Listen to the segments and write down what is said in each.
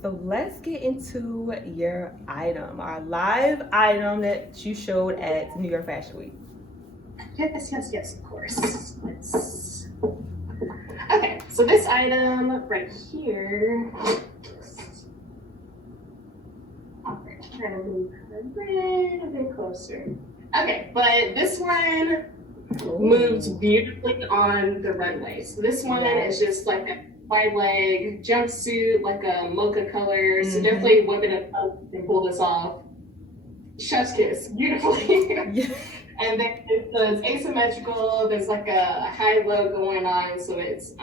So let's get into your item, our live item that you showed at New York Fashion Week. Yes, of course. Okay, so this item right here. Alright, trying to move her a bit closer. Okay, but this one moves beautifully on the runway. So this one is just like a wide leg jumpsuit, like a mocha color. So definitely women of color can pull this off. Chef's kiss, beautifully. And then it's asymmetrical. There's like a high-low going on, so it's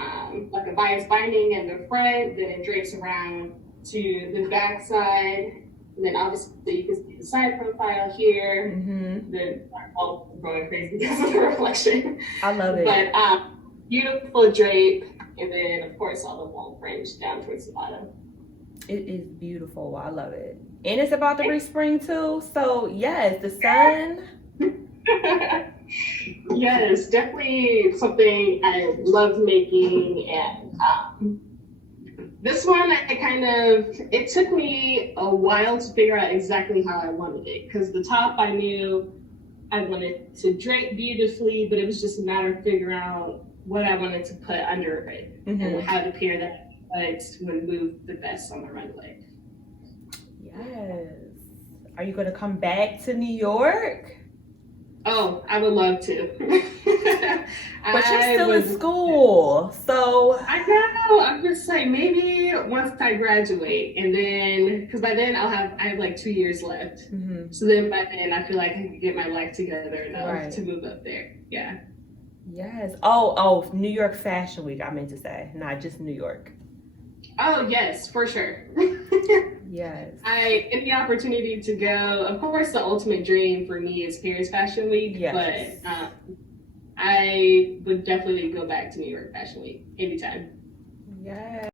like a bias binding in the front, then it drapes around to the back side. And then obviously you can see the side profile here. Then all going crazy because of the reflection. I love it. But beautiful drape, and then of course all the wall fringe down towards the bottom. It is beautiful. I love it. And it's about to be spring too. So yes, the sun. Yes, definitely something I love making. And this one, it took me a while to figure out exactly how I wanted it, because the top I knew I wanted to drape beautifully, but it was just a matter of figuring out what I wanted to put under it and how to pair that would move the best on the runway. Yes. Are you going to come back to New York? Oh, I would love to. But you're still in school, so. I know. I'm just like, maybe once I graduate, and then, because by then I have like 2 years left. So then by then I feel like I can get my life together enough to move up there. Yeah. Yes. Oh, New York Fashion Week, I meant to say, not just New York. Oh, yes, for sure. Yes. I get the opportunity to go. Of course, the ultimate dream for me is Paris Fashion Week, but I would definitely go back to New York Fashion Week anytime. Yes.